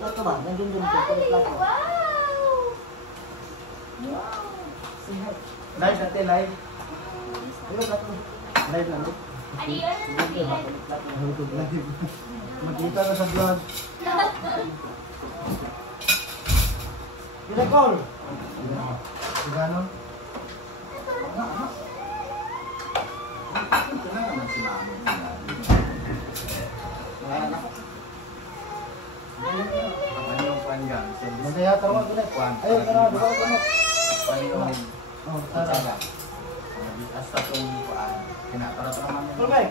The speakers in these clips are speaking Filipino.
Plato ba? Nandun din ko plato. Wow! Live natin, live. Ayun, plato. Live lang. Ano yun? Live. Makita na sa vlog. Bila call. Gano'n? Ito na naman si Mami. Ano yung kwan dyan? Masaya tawa ko na. Ayun, tara, diba ko na. Ano yung Oh, tara. tara? Hasta itong kwan. Kinatara-tara naman yun. Okay.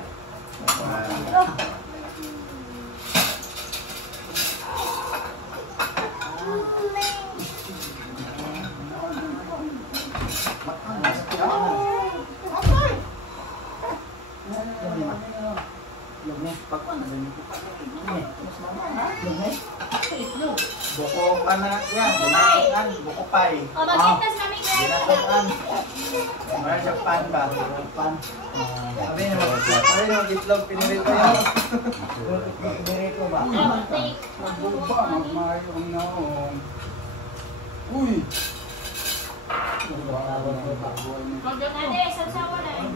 Buko pa na yan. Dinatukan. Buko pay. O, mag-itas namin guys. Dinatukan. Mara siya pan ba? Pan. Sabi niyo, mag-itlog pinirito yan. Dirito ba? Take. Magbuba, magmayo ang naong. Uy! Ate, sasawa na eh.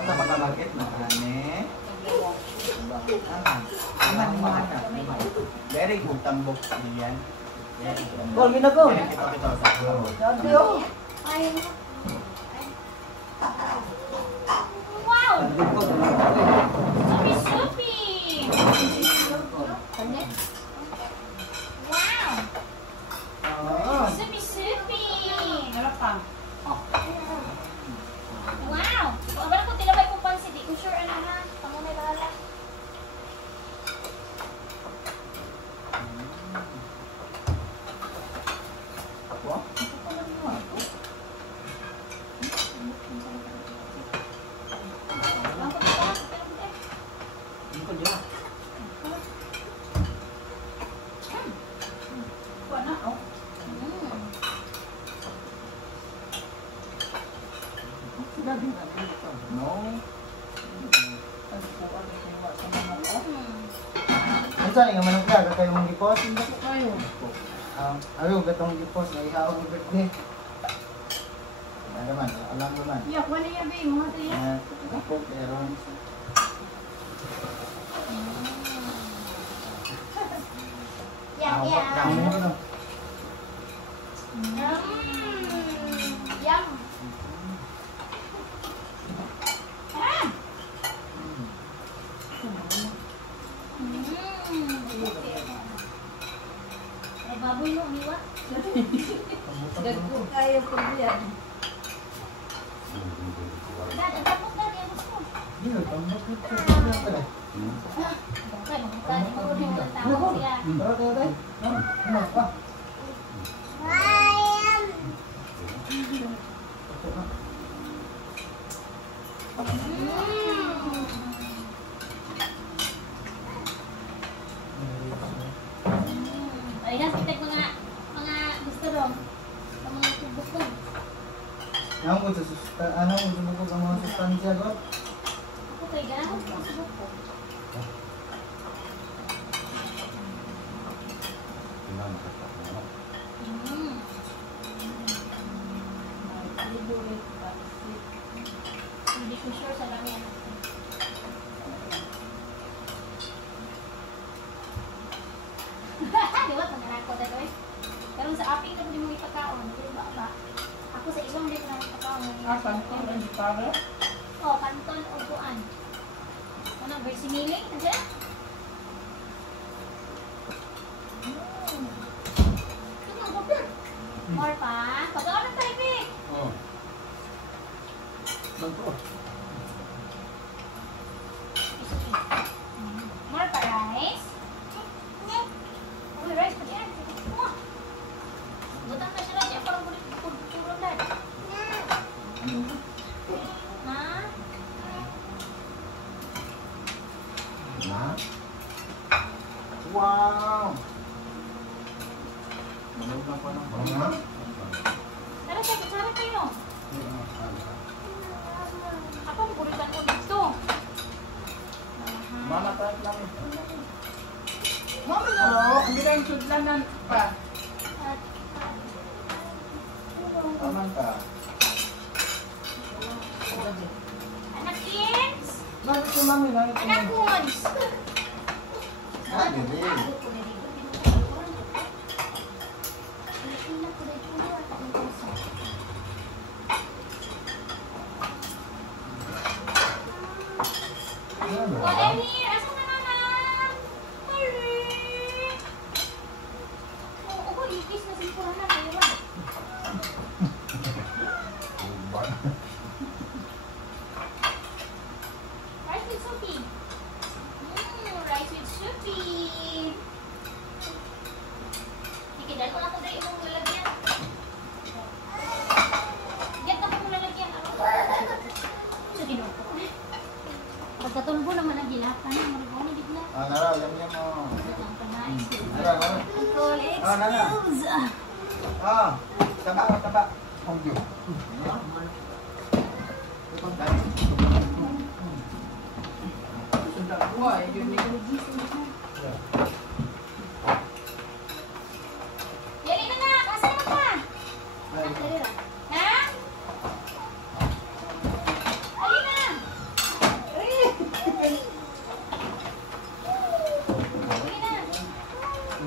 Ano makamarket na kane? Very good tambok niyan. Call, gina ko. Ito. Sabi oh. Ay. Wow! Supi-supi! Wow! Supi-supi! Wow! Wala ko tinabay kong pansit. Di ko sure ano ha. Tamo may bahala. Minsan, nga manong kaya, kayo mong gipos. Ayaw, gatong gipos, naihaw ng birthday. Ano man, alam mo man. Yak, wala yan ba yung mga tiya? Ako, pero... Yak, yak. Ano? Yum. Ah! Baboy mo, niwa? Ayaw ko yan. Dad, tapos na, di ako. Hindi, tambak ito. Okay, magkakali mo rin yung tawag siya. Ano pa? Ayan, kita mga gusto ron. Mga tubok ko. Ano ko sa mga sustansya ko? Ako kay gano'n, ang tubok ko. Hindi ko sure sa dami yan. Di ba? Panganak ko dito eh. Pero sa aping na mo ipakaon. Di ba? Ako sa ilong din na ipakaon. Kanton ang para. Oh, kanton o buwan. Ano, versimiling? Nandiyan? Ito ang kapit. More pa? Pag-aon ng tayo, Vic. Oo. Bago. More pa rice? Uy, rice pa diyan. Butang na siya lang. Yan parang puro na. Ha? Na? Wow! Manog lang pa ng Mga? Tara siya, kutsara kayo. Ako, puritan ko dito. Mama pa namin. Mama na. Oo, hindi lang sudlanan pa. Taman ka. Anak Kins! Bakit si mami na ito? Anak Kons! Ah, gini. Oh, Emir! Asa na naman? Hali! Oh, ako, ikis na simpurahan na. Ewan. Rice with soupy. Rice with soupy. Ikidan ko na ko dahil imong lalagyan. Diyan ka mong lalagyan. Sa ginuko. Pagkatulbo naman ang gilapan. Marigoni, di na. Ah, nara, alam niya mo. Ang panahin. Nara, nara. Control Ah, nana. excuse. Ah, taba, taba. Okay. Why? Yun yung Dali na na! Asa na ka? Anak, dali ra. Ha? Dali na! Dali na!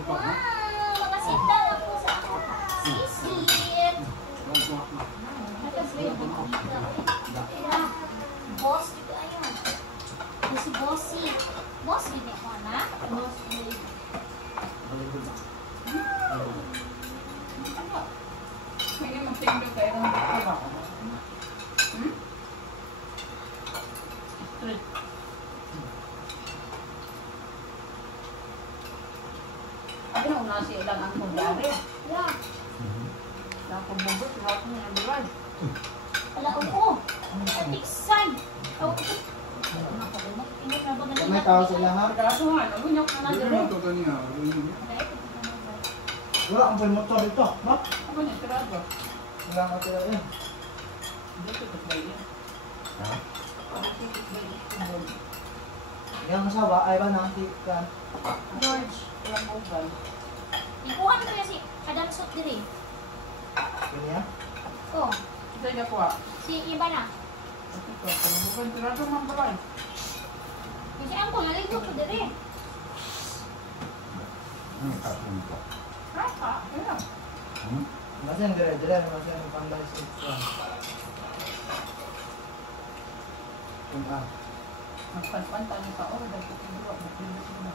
Wow! Makasita ako sa ako. Sisit! Boss dito ayan. Si Bossy. Boss din ako na? Boss din. Kaya magtindo kayo ng bakla. Street. Ako na una siya ilang ang kundari. Yeah. Lang kumubot, lahat mo yung buwan. Wala ako. Atiksan. Oh. Hindi na ba Kung may tao sila ha? Kaso nga, nalunyok na Hindi nandun. naman ito kanina. Wala ang full motor dito. No? Ako niya, tirado. Wala ka tira yun. Hindi ko ito yun. Ha? Hindi ko ito yun. Yung asawa ay ba nakakit ka? George. Walang ugal. Ikuha ko na si Adam Sot diri. Kanya? Oh, Isa niya kuha. si iba na. Ito, kalamukan, tirado mga balay. Kasi ang naligo ko diri. Ang kapon ko. Ha? Ha? Kaya. Kasi yung dire-dire, kasi yung panday sa extra. Kung ah. Magpanpanta niya sa oras, dahil kutindura, magpindot mo na.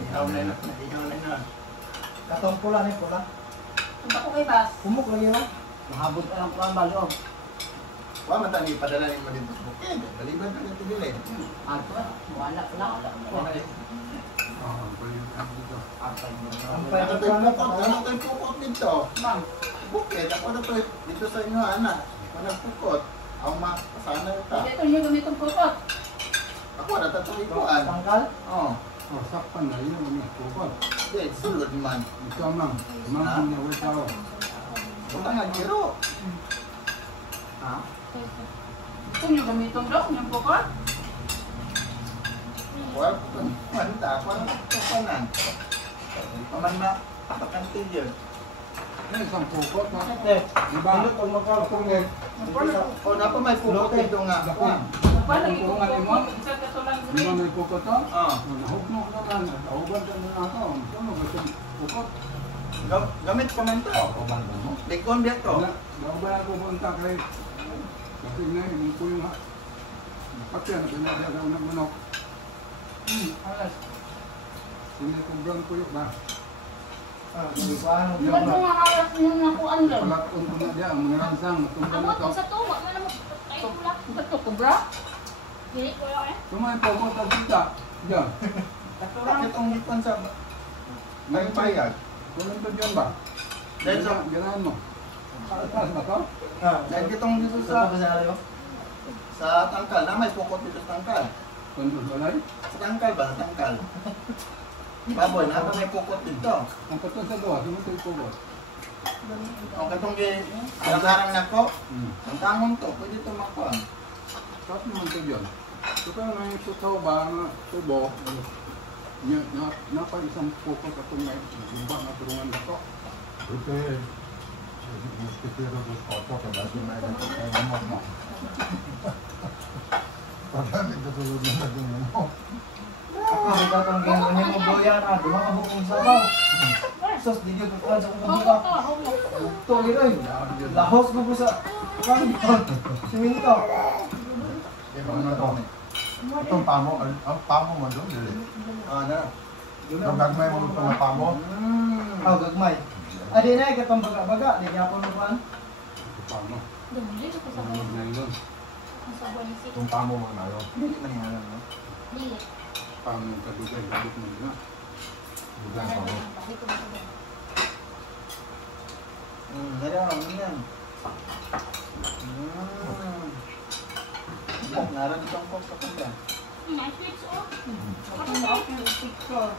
Ihaw na yun. Ihaw na yun. Katong pula ni pula. Punta ko kay Bas. Kumuk lagi ba? Mahabot ka ng pula balo. Wa man ni padala ni mo dito sa bukid. Baliban ka dito dili. Ato, wala lang. Ang paling ang dito. Ang Ano pwede tayo ko na pukot? Ano tayo pukot dito? Ma'am, Bukid. Ako na to dito sa inyo anak. Ano pukot? Ang makasana ito. ito niyo gamitong pupot. Ako na tatong ikuan. Tangkal? Oh. Oh, sakpan na yun ang mga kupot. Di, sulod man. Ito mang. Mang niya wala tao. Punta nga giro. Ha? Ito niyo gamitong dok, yung pupot. Wala po ito. Manta. Ako na tukanan. Paman na. Pakantin yun. Ano isang kupot na? Eh, Diba? hindi ko magkakapungin. O na pa may pukot dito nga. Dakwan. Wala lagi ko pupot. Isa ka sulang Diba green. may kupot to? Oh. Nahuknok naman. Nauban ka na ako. Ano ba itong kupot? Gamit pa man to. Kauban ba mo? Likon biya to. Nauban ako punta kay. Kasi na yun ko yung pati na pinagaya na unang manok. Alas. Hindi kong brown puyok ba? Ah, hindi ko ano. Ba't mo nga alas niyo nakuan lang? Palakon ko na diyan. Mga ransang. Tumba na Amot to. ko sa tuwa mo na mo kay tulak. Ba't to kubra? Dili ko eh. Tumay po ko sa dita. Diyan. Bakit itong likon sa may bayag? Walang ba dyan ba? Dahil sa... Ganahan mo. Taas ba to? Ah, Dahil itong dito sa sa... kasalayo. Sa tangkal. Na may pukot dito sa tangkal. Kondol balay? Sa tangkal ba? Sa tangkal. Baboy, na pa may pukot dito. Ang katon sa doha, sumutoy po ba? Ang katong gi... Ang sarang na ko. Hmm. Ang tangon to. Pwede ito makuha. Tapos naman ito dyan. So kaya na yung tutaw ba na tubo, isang puko sa tungay, iba na turungan ito. Ito eh. Mosquitero dos koto, kada sumay na tayo mo. Pagka nagkatulog na naging mo. Ako, nagkatang gano'n mo boyan ha. Duma ka bukong sabaw. Sos, di ko kukuhan sa kong buka. Ito, giroy. Lahos ko po sa... Siminto. Ano to? Itong pamo, ang pamo mo doon, dili. na. Yung gagmay mo ito na pamo. Oh, gagmay. Adi na, katong baga-baga. Di niya ako nakuhan. Ito pa mo. Dumuli ko sa Ano na yun? Ang sabon ni Sito. Itong pamo mo na yun. Hindi man yan alam, no? Dili. Paano yung kadugay, kabit mo na. Bukan pamo. Dito ba ito? Nara, ano yan? Naran itong kok sa kanya. May switch off. Ako na ako yung picture.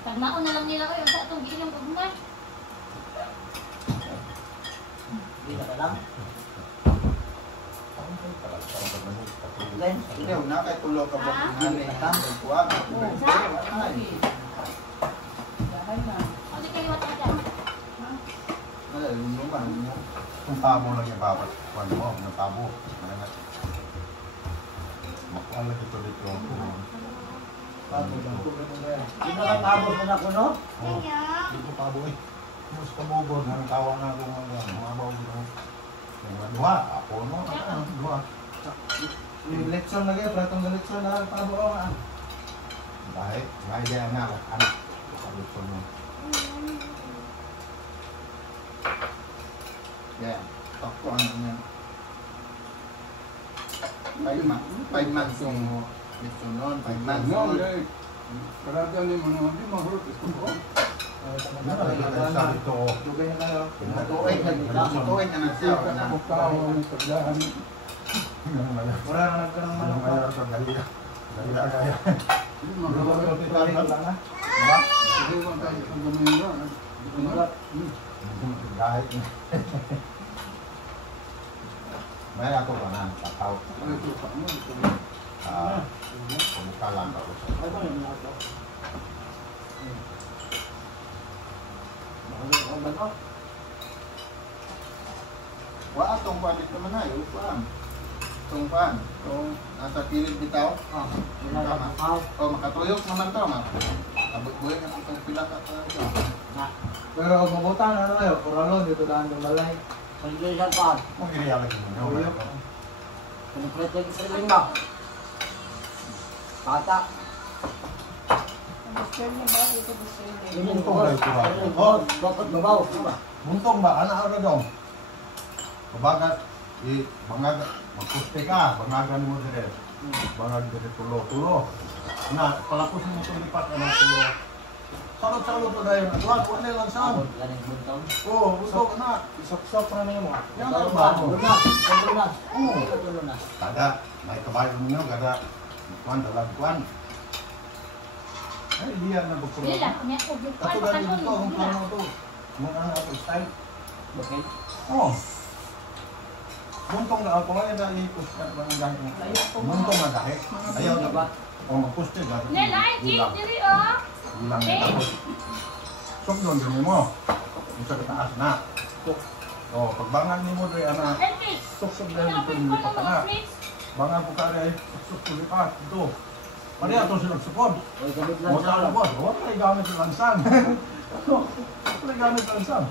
Tagmaon na lang nila ko yung sa itong gilang pagmay. Hindi na lang. Len, Ikaw na kay tulo ka ba? Hindi na lang. Kuha ka. Dahay na. O di kayo wata dyan. Lumang mo. Itong pamo lang yung bawat kuwan mo, ng pamo. Makuha lang ito dito. Hindi na lang abot na ako, no? Hindi ko pabo eh. Mas kamugod, nangkawa na ako mga bago ko. Mga duha, ako no, duha. Yung leksyon na kayo, pratong na leksyon na lang para buo nga. Dahil, kaya na, anak. Kaluto mo. Yan. Takpo ano niya. 5 months yung dito noon, 5 months. No, eh. Karada ni mo no, di mahurot ito ko. Sa ito, Dugay na kayo. Tuwing na nagsiya. Bukaw ang saglahan. Wala na nagkanang manok pa. Di Dugay mahurot. na kayo lang ha. Hindi mo tayo ang gumino. Dahil, may ako ba na, tataw. Ano ito pa mo? Pumuka lang ako sa Ay, ba yung lahat? wa atong panik naman na, yung paan. Itong paan. Itong nasa kilid bitaw. O, makatuyok naman to, abot-buhay na itong pila ka ito. Pero kung mabutan, ano kayo? Kuralo, dito daan ng balay. Pag-ilan pa. Kung iriyalag mo Uyok. nyo. Pinuprito yung sariling mo. Bata. Gusto niya ba dito gusto niya? Yun Buntong ba ito ba? Oh, dapat mabaw. Buntong ba? Ano ano daw? Kabagat, magpuste ka, bangagan mo dire. Bangag dire tulo-tulo. Na, palapusin mo itong lipat na tulo. Salot-salot na dahil. Tuwa, tuwa na lang saan. Galing buntong. Oo, buntong na. Isok-sok na naman mo. Yan ang bago. Lunas. Oo. Lunas. Kada, may kabayo ninyo, kada kuan, dalag kuan. Ay, liyan na bukuro. Dili lang. Kanya ko. Kato dali dito, kung paano ito. Mga ano ito, style. Okay. Oo. Buntong na ako, ngayon na ipos ka. Buntong na dahil. Ayaw na ba? O magpuste ba? Nela, ay cheese diri oh. Gulang na tapos. Sok doon din mo. Yung sa taas na. O, pagbangan ni mo doon, anak. Elvis. Sok-sok Ano dahil ko dito ko lipat ka na. mo please? Bangan po ka rin, sok-sok lipat. Ito. Mali ato silang sukod. Oy, gamit lang Wala sa na boss. Wala na gamit ng lansan. Wala na gamit ng lansan.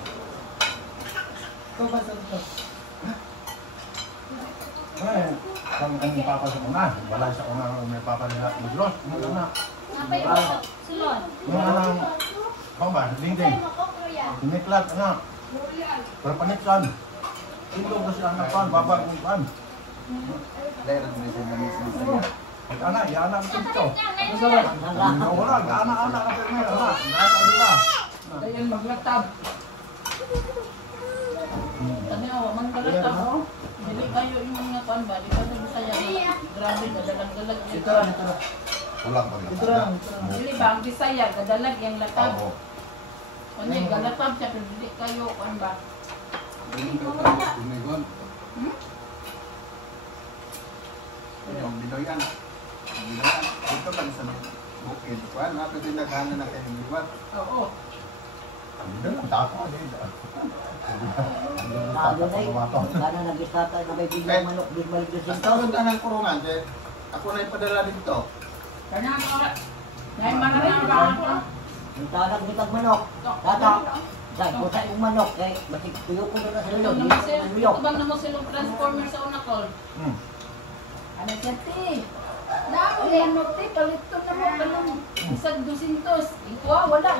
Ito ba sa ito? Eh, ang papa sa una. Wala sa una may papa nila. Magros. Mga na. Napay ko. Sulod. Mga na. Kung ba? Ding-ding. Siniklat. Ano? Perpaniksan. Indog na siya anak pan. Babag kong pan. Leron mo sa manis ng saya. Ay, anak. Ianak ito dito. Ano sa ba? Wala. Anak-anak na pero meron. Anak. Anak nila. Dayan maglatab. Tanawa, man kalatab oh. Dili kayo yung mga kuan ba? Di ba sa Bisaya? Grabe, gadalag-dalag yan. Ito lang, ito lang. Ulang pa Ito lang, ito lang. Dili ba ang Bisaya? Gadalag yung latab. Oo. Ano yung galatab siya, pero dili kayo kuan ba? Yung tatawag, tumigon. Yung binoyan. Binoyan. Dito pa sa bukid. Kuan, nato din naghanan na kayo ng liwat. Oo. Hindi lang tako. Talo na eh. Sana nag-istata na may biglang manok. Di balik na sinto. Tapos ang anang kurungan, Jay. Ako na ipadala dito. Kanya ako. Ngayon marami ba ako? Yung tanag ni kag manok. Tata. Dahil kung sa yung manok, eh, batik tuyo ko na sa lulo. Di ko na luyo. Ito bang naman silang transformer sa una call? Ano siya, ti? Dako yan, no, ti. Palito na mo ka ng isang dusintos. Ikaw, wala.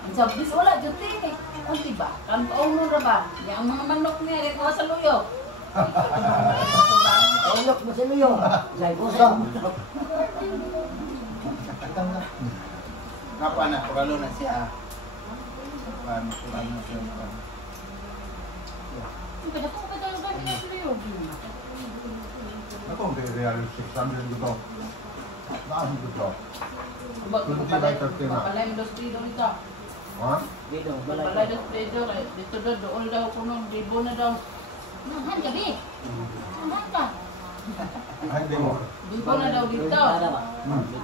Ang sabis, wala. Diyo, ti. Ang tiba. Ang pauno na ba? Yung mga manok niya, ikaw sa luyo. Ulok mo sa luyo. Dahil ko sa. Napa na, kuralo na siya. Kuralo na siya. Pada ko pa tayo ba pinasuyo? Ako, hindi realistic. 600 dito. Naan dito. Balay dos pido nito. Ha? Dito, Balay balay. dos pido. Dito daw, doon daw kunong bibo na daw. Nahan gabi. Nahan ka. Ay, hindi mo. Bibo na daw dito. Ada ba?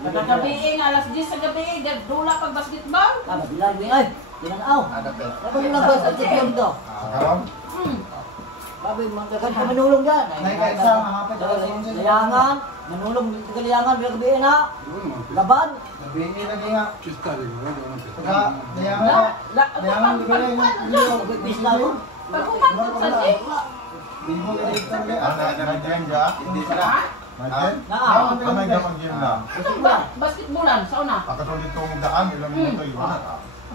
Pagkagabi, alas 10 sa gabi, dula pag basketball. Ah, bilang ni ay. Tinanaw. Ada pe. Ano yung labas at ito dito? Karam? Baboy, magdagan ka manulong dyan. Nay, kahit sa mahapit ako sa inyo. Layangan, manulong dito ka layangan, bilang gabi na. Yun naman. Laban. Sabihin lagi nga. Pista din. Wala doon ang pista. Taga, layangan. Layangan, di ba lang yun? Pagpipis na mo. Pag umangkot sa di, Bibo ka dito. Ano dyan dyan? Hindi sila. Madyan? Naa. Kamay gamang gym na. itong ba, basketballan, sa una. Pagkatulad itong daan, ilang minuto yun.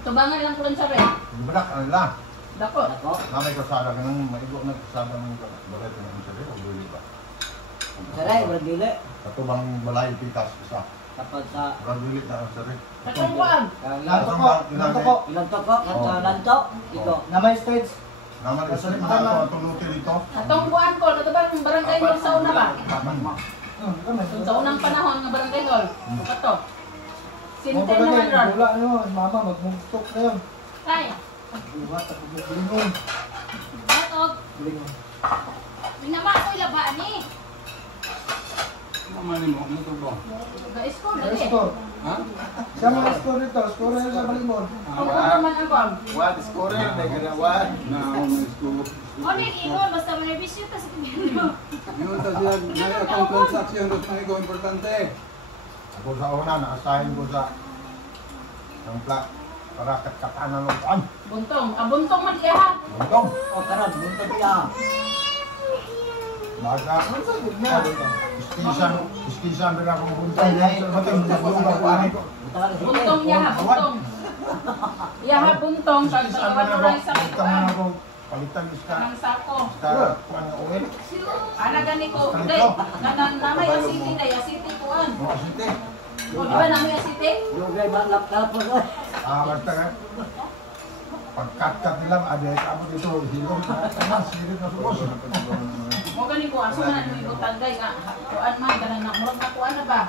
Tubangan lang ko lang sa rin. Balak, ano lang. Dako. Ako. Namay kasada ka nang maigok na kasada ng balay ko ng sari o duli pa. Saray, berdili. Katubang balay pitas isa. Kapag sa Berdili na ang sari. Katungkuan. Lanto ko. Lanto ko. ilang tokok at sa lanto, ito. Na may stage. Naman kasi mahal ang tuluti dito. Katungkuan ko, natubang yung barangay hall sa una ba? Sa unang panahon ng barangay hall. Bukat to. Sinte naman ron. Wala ano, mama, magmugtok na yun. Kaya. Buhat ako magbilingon. Batog. Bilingon. Minama ko ilabaan eh. Mamani mo, ano ito ba? Ga-score Ano dali. score? Ha? Siya mga score nito. Score na sa balingon. Kung ano man ang bang. One scorer, may ganawan. Na ako may school. O din, ingon. Basta manibis yun. Tapos ito. Yun ta siya, may account transaction doon na ikaw importante. Ako sa una, naasahin ko sa ng plak para katkatanan ng kuan. Buntong. Buntong man siya ha. Buntong. O karon, buntot niya. Baga, iskisan rin ako buntong. Ay, ay, Mating nagulong ako ani ko. Butakan si Buntong niya ha. Buntong. Iya ha, buntong. Sa Iskisan rin kawan ako. oray sa Palitan na kikuan. ako. Palitan iska. Ang sako. Iska kuan nga uwi. Ana gani ko. Day, namay asiti day. Asiti kuan. Mga asinte. O di ba namay asiti? Lugay ba laptop po ko? Basta nga. Pagkat-kat nila, ada ka mo dito. Hilong na sirit na subos. Mo gani ko aso na ni butang day nga. Kuan man kanang namurot na kuan na ba?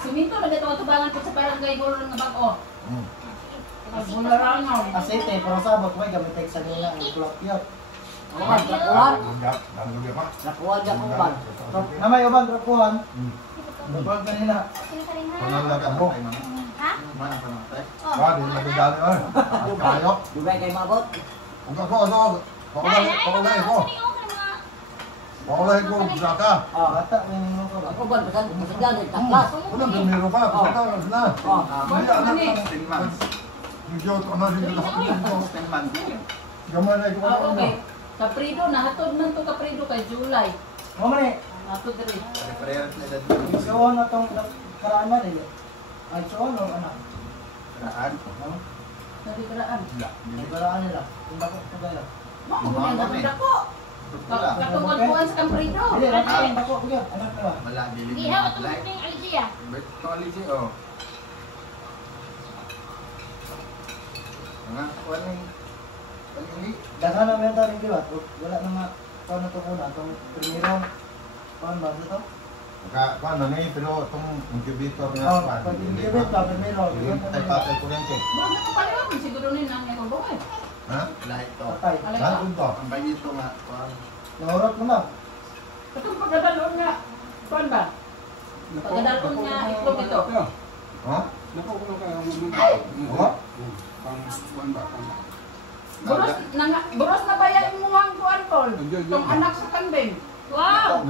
Siminto na dito tubangan ko sa barangay hall nga bag-o. Ang bunaraw mo. Asete, pero sabot may gamit sa nila. Ang clock yun. Uban, trapuhan. Dalugi pa. Trapuhan niya kung uban. Na may uban, rapuhan. Rapuhan ka nila. Kunang nagabo. Ha? Mana pa naman tayo? Di nagdali ay. Kayo. Lugay kay mabot. Ang ako, ano? Pakulay ko. Pakulay ko, saka. Bata, may nino ko. Ako uban, pasan, pasan taklas. Unang bumiro pa, saka na. Oh, Hindi, anak Ano ka. 10 months. Hindi ako, ano rin lahat ko. 10 months. Gamay na ikaw. Okay. Kaprido nahatod man to Kaprido kay July. Mamani, Nahatod diri. Pare-pareras na edad. isuon na itong karaan na rin. Ay, isuon o anak? Karaan. Nadikaraan. Ay, karaan nila. Kung bakit ito gaya. Mo ko na dako. Katungod kuan sa Kaprido. Hindi, rakay, bako, kuya. Anak ka ba? Wala, dili Hindi ha, ito mo yung aligya. Virtually oh. Mga kuan yung pag-iwi. Daghan na meron tayo diwat. Wala na nga. Kung na ito muna. Itong primero. Kung ba ito? Paano na pero itong incubator Oh, nga. pag incubator ka, primero. Tatay kurente. Mo na ko pala siguro ni nang ako boy. Ha? Lahat to. Patay. Saan to? Ang bayito nga. Nahurot mo na. Katong pagkadalon nga, kuan ba? Pagkadalon nga itlog ito. Ha? Naku, kung kaya mo Wala. pang kuan ba? Buros na ba yan mo ang kuan tol? Itong anak sa kambing. Wow!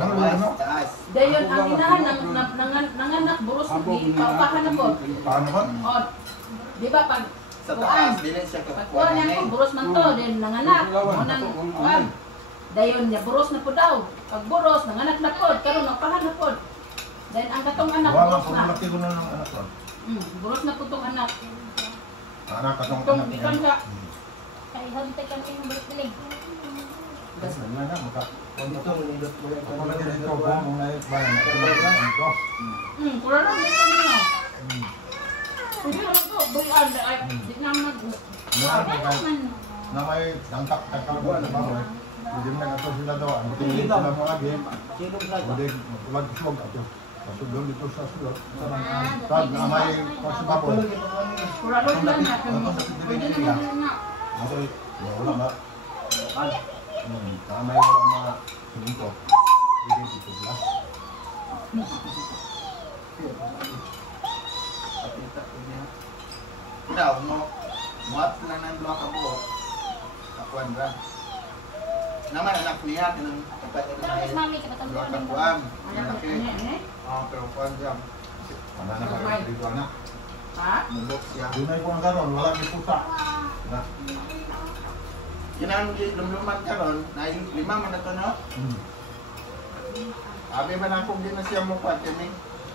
Taas. Dayon ang inahan nanganak buros di paupahan na po. Paano ba? O, di ba pag Sa taas, dili siya pag kuan yan po, buros man to, then nanganak. Unang kuan. Dayon niya buros na po daw. Pag buros, nanganak na po, karon paupahan na po. Then ang katong anak Wala, buros kung na. malaki ko na ng anak ko. Buros na po tong anak. Anak katong Itong anak ikan niya. ka. Kaya hantay kami ng balik-balik. Basta na na, maka. Dito, nilot mo yan. Ako lagi dito, kung naibay na. Ito. Pura lang dito niyo. Pwede na to, buwan ay di na mag. Na may tangkap kakalaban na baboy. Hindi mo na ito sila daw. Ang tingin sila mo lagi. Sino ka? Hindi, walang sulog ato. Kasi doon dito sa sulog. Tad na may kasi baboy. Pura lang na. Pwede naman na. Ako, wala na. Tama yung mga sininto. Hindi dito sila. Daw mo. Muat lang ng dua ka buo. Kapuan ra. Naman anak niya kanang kapatid Pero mas niya. mami, kapatang Dua ko ka rin buwan. Ano Laki. Pero kuan jam. Ano na ba dito anak? Ha? Mubok siya. Doon na yung karon, wala may pusa. Na. Kinang lumluman karon, na lima man na to no. Abi man ako din na siya mo kuan kami.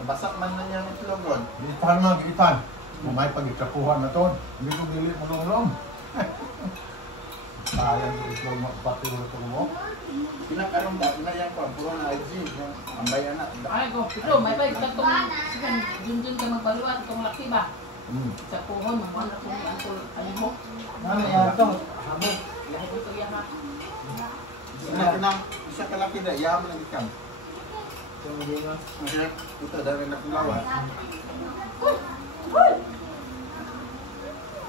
Basak man na niya itlog ron. Gitan na, gitan. May pag-ikapuhan na to. Hindi ko dili mo long-long. Sayang ko ito magpatuloy ito mo. Pinakaroon dati na yan ko, puro na IG. Ang bayan na. Ay ko, ito may pa katong sigan junjun ka magbaluan tong laki ba. Sa puhon mo na kung ang ano mo. Ano yan ito? Hamog. Lahat ito yan ha. Kinang isa kalaki na, yaman ang ikam. Hindi na. Kasi ito, dami na kulawa.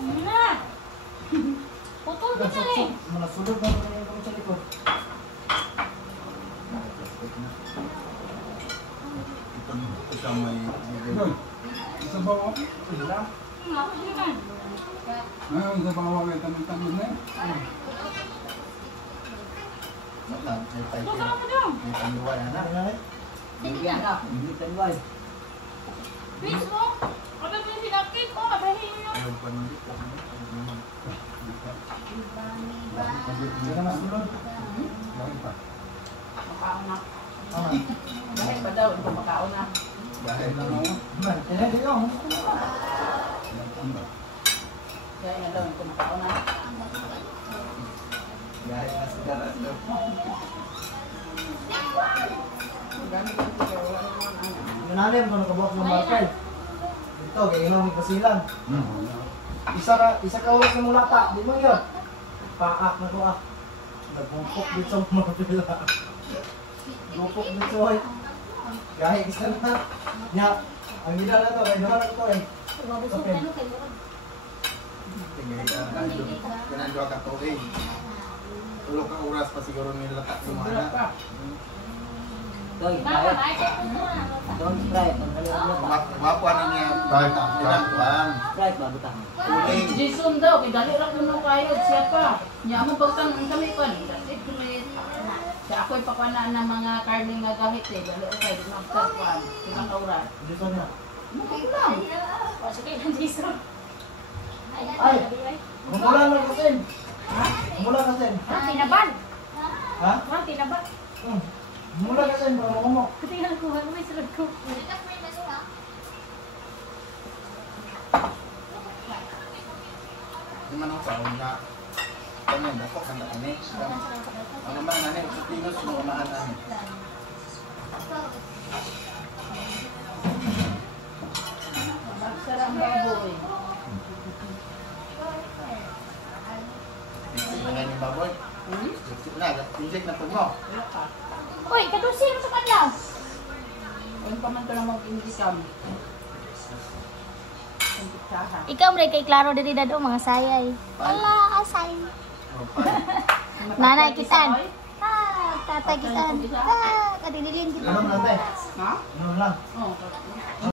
Ano na? Putol ka na rin. Mga sulod na mga kami sa likod. Ito may... Doon. Isa bawa. Wala. Ako din man. Ngayon, isa bawa kayo tanong-tanong na. May tayo. Ito ka mo dong. May tanduwa yan na. Ano na? Sige na. Hindi tanway. Please mo. Ano ba yung sinapit mo? Abrahin nyo. Ayaw pa nung dito. Hindi na masulod. Makaon na. Ah. Dahil ba daw ito makaon na. Dahil na mo. Kaya di lang. Dahil na daw ito makaon na. Dahil na sigaras daw. Gamit ko ito kaya wala naman ano. Yunalim ko nakabuhat ng markay. Ito, gano'n may pasilan. Isa ka ulit ng mulata. Di mo yun. Paak na ko ah. Nagpupok dito sa mga pila. Gupok dito ay. Kahit isa na. Nya, ang gila na to. Kaya naman ito eh. Mabusog ka no kayo. Pinanduwa ka tuwing. Tulog ka oras pa siguro nilatak yung Sarap mga pa. Doy, Baka try. ay sa puno na. Don't try. Ang kalimutan mo ba? Wapo na niya. Pinanduwang. Try ba, butang? Tuwing. Jason daw, kidali lang kuno kayo siya pa. Niya mo pagtang ang kami pa. Siya ako'y pakwana ng mga karne nga gahit eh. Dali ko kayo magtagpan. Pinakauran. Dito na. Okay lang. Sige lang Jason. Ay! Mula na kasi. Ha? Mula kasi. Tinaban. Ha? Tinaban. Mula kasi. Para mo. Tingnan ko, ano may sulod ko. Di man ang saon na. Kanya, dako kanda kami. Ang naman nanin, sa tinos mo umahan namin. Magsarang baboy. Tingnan yung baboy. Inject na po mo. Wala ka. Uy, kadusin mo sa kanila. Ayun pa man ko lang mag-indikam. Yung pitsaha. Ikaw mo kay klaro diri dado mga sayay. Wala asay. Nanay kitan. Ah, tatay kitan. Ah, kadililin kita. Ano lang tayo? Ha? Ano lang? Oo.